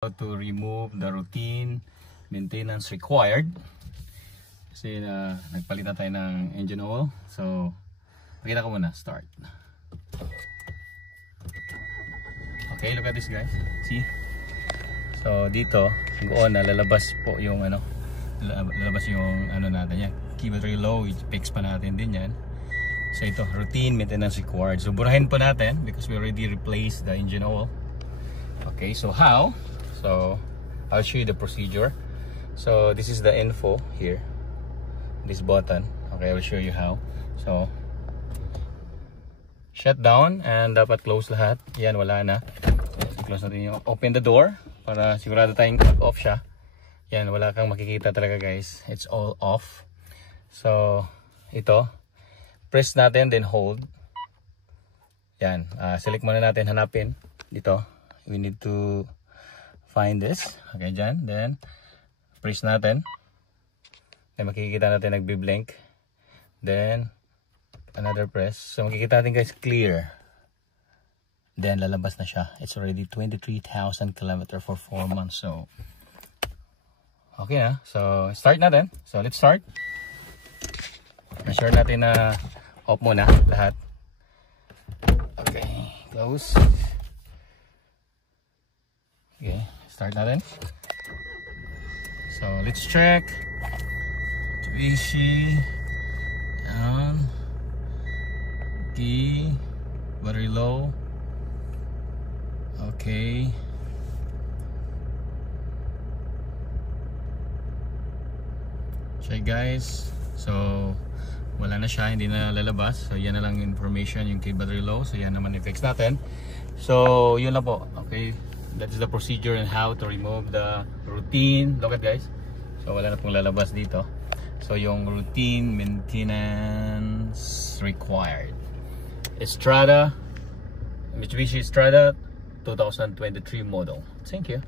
How to remove the routine maintenance required kasi nagpalit na tayo ng engine oil. So pakita ko muna, start. Okay, look at this guys, see? So dito kung on, lalabas po yung lalabas yung natin yan, key battery low, i-fix pa natin din yan. So ito, routine maintenance required. So burahin po natin because we already replaced the engine oil. Okay, so how? So I'll show you the procedure. So this is the info here, this button. Okay, I will show you how. So shut down and dapat close lahat. Yan, wala na. So, close natin yung open the door para sigurado tayong off siya. Yan, wala kang makikita talaga guys. It's all off. So ito, press natin then hold. Yan, select muna natin, hanapin dito. We need to find this. Okay, dyan. Then press natin. Then makikita natin nagbi-blink. Then another press. So makikita natin guys, clear. Then lalabas na siya. It's already 23,000 km for 4 months. So okay na. So start natin. So let's start. Make sure natin na off muna lahat. Okay, close. Okay, start natin. So let's check. Mitsubishi. Yan. Key. Battery low. Okay. Check guys. So wala na siya, hindi na lalabas. So yan na lang yung information, yung key battery low. So yan naman i-fix natin. So yun lang po. Okay. That is the procedure and how to remove the routine. Look at guys. So wala na pong lalabas dito. So yung routine maintenance required. Strada, Mitsubishi Strada 2023 model. Thank you.